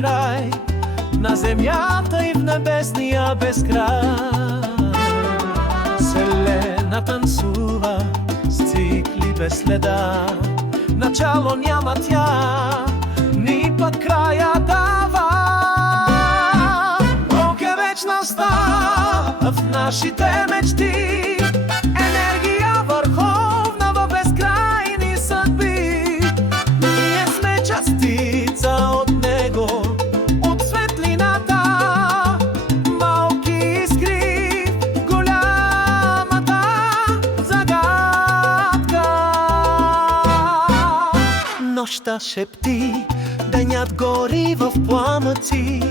край, на земята и в небесния безкрай. Вселена танцува с цикли без следа, начало няма тя, ни път края дава. Бог е вечността в нашите мечти, енергия върховна в безкрайни съдби. Ние сме частица от Него, от светлината, малки искри в голямата загадка. Нощта шепти, денят гори в пламъци,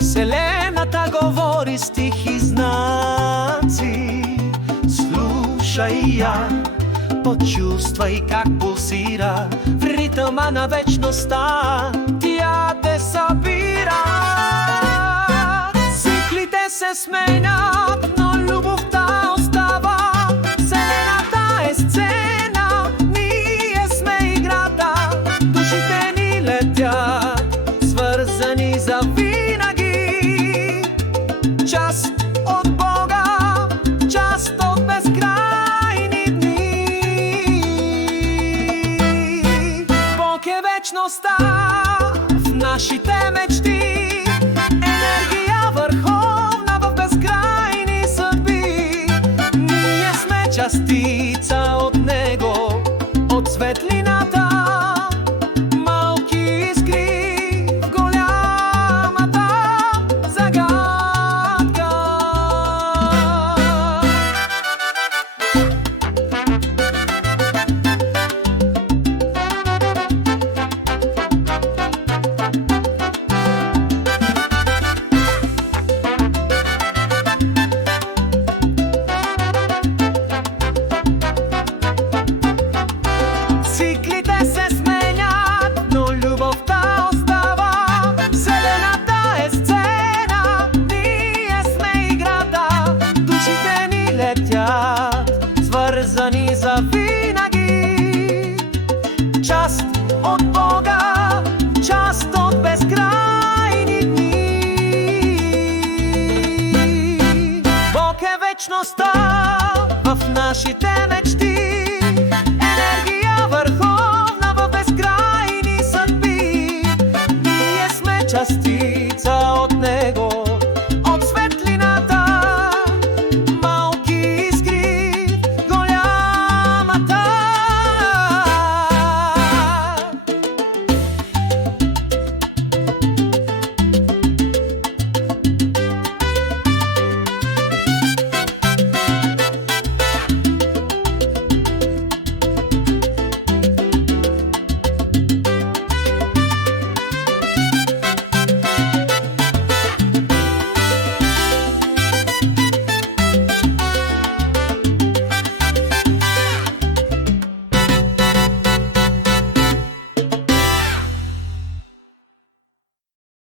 Вселената говори стихи знаци. Слушай я, почувствай как пулсира в ритъма на вечността, тя те събира. Циклите се сменят, но любовта остава. Вселената е сцена, ние сме играта. Душите ни летят, свързани за винаги. Част от Бога, част от безкрайни дни. Бог е вечността в нашите мечти, енергия върховна в безкрайни съдби. Ние сме частица от Него, от светлината, малки искри в голямата загадка. Циклите се сменят, но любовта остава. Вселената е сцена, ние сме играта. Душите ни летят, свързани за винаги. Част от Бога, част от безкрайни дни. Бог е вечността в нашите мечти,